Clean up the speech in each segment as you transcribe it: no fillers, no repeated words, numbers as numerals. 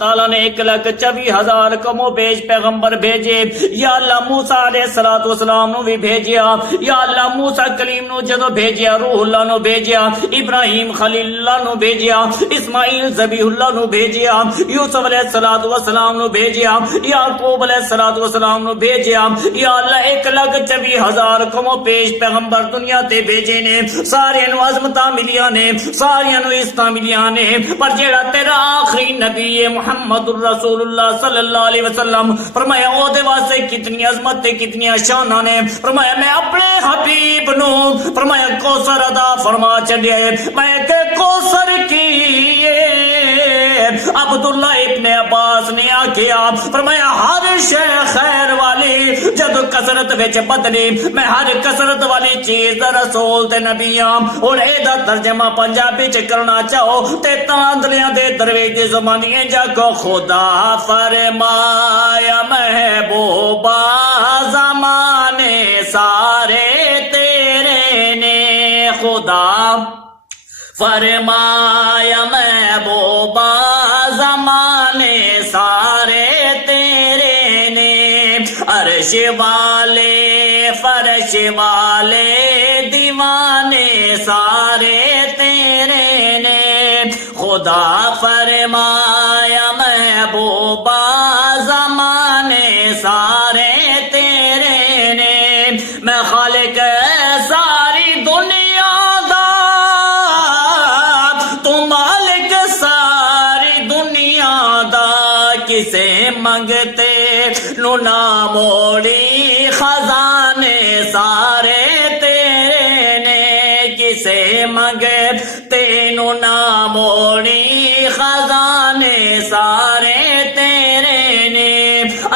تعالیٰ نے 1,24,000 کمو بیش پیغمبر بھیجے. یا اللہ موسیٰ علیہ السلام نو بھی بھیجیا. یا اللہ موسیٰ کلیم نو جدو بھیجیا روح اللہ نو بھیجیا, ابراہیم خلیل اللہ نو بھیجیا, اسماعیل ذبیح اللہ نو بھیجیا, یوسف علیہ السلام نو بھیجیا, یعقوب علیہ السلام نو بھیجیا. یا اللہ 1,24,000 کمو بیش پیغمبر دنیا تے بھیجے نے. سارے نو عظمتاں ملیاں نے, سارے نو عزتاں ملیاں نے, پر جیڑا تیرا آخری نبی محمد الرسول اللہ صلی اللہ علیہ وسلم فرمایا او دے واسطے کتنی عظمت تے کتنی شاناں نے. فرمایا میں اپنے حبیب نو فرمایا کوثر ادا فرما چڈیا ہے. میں کہ کوثر کی عبداللہ ابن عباس نے آکھیا فرمایا ہر شے خیر والی جدو کثرت وچ بدلی, میں ہر کثرت والی چیز دا رسول تے نبی ہاں. ہن اے دا ترجمہ پنجابی چ کرنا چاہو تے تاندلیاں دے درویش دی زبانی جا کو خدا فرمایا محبوبہ زمانے سارے تیرے نے. خدا فرمایا محبوبہ زمانے سارے تیرے نے. عرش والے فرش والے دیوانے سارے تیرے نے. خدا فرمایا محبوبہ زمانے سارے تیرے نے. میں خالق ساری دنیا دا, تو مالک ساری دنیا دا, کسے منگتے نو نہ موڑی خزانے سارے تیرے نے. کسے منگتے نو نہ موڑی خزانے سارے تیرے نے.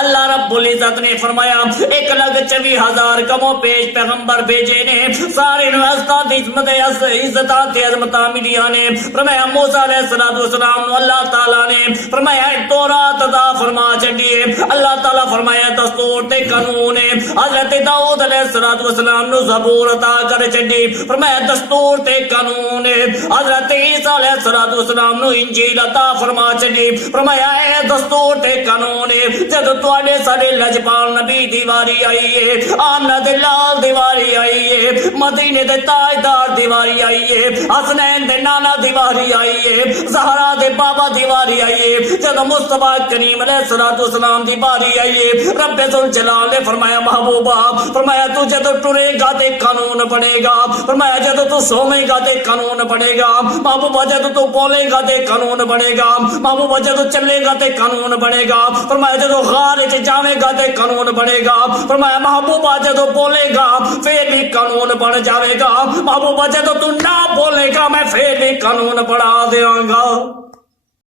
اللہ رب العزت نے فرمایا 1,24,000 کمو پیش پیغمبر بھیجے نے. سارے نو عزت عظمتاں ملیاں نے. فرمایا موسیٰ علیہ السلام نو اللہ تعالیٰ نے فرمایا تورات عطا فرما چڈیے. اللہ تعالیٰ فرمایا دستور تے قانون. حضرت داؤد علیہ السلام نو زبور عطا کر چڈی. فرمایا دستور تے قانون. حضرت عیسیٰ علیہ السلام نو انجیل عطا فرما چڈی. فرمایا اے دستور تے قانون جدو تواڈے سارے لجپال نبی دی واری آئی ہے, آمنہ دے لال دی واری آئی ہے, مدینے دے تاجدار دی واری آئی ہے, حسنین دے نانا دی واری آئی ہے, زہرا دے بابا دی واری آئی ہے, جدو مصطفے کریم علیہ السلام دی واری آئی ہے. رب ذوالجلال نے فرمایا محبوبہ فرمایا تو جدو ٹرے گا تے قانون بنے گا. فرمایا جدو تو سوے گا تے قانون بنے گا. محبوبہ جدو تو بولے گا تے قانون بنے گا. محبوبہ جدو چلے گا تے قانون بنے گا. فرمایا جدو غار چ جاوے گا تے قانون بنے گا. فرمایا محبوبہ جدو بولے گا پھر بھی قانون بن جاوے گا. محبوبہ جدو تو نہ بولے گا میں پھر بھی قانون بنا دیاں گا.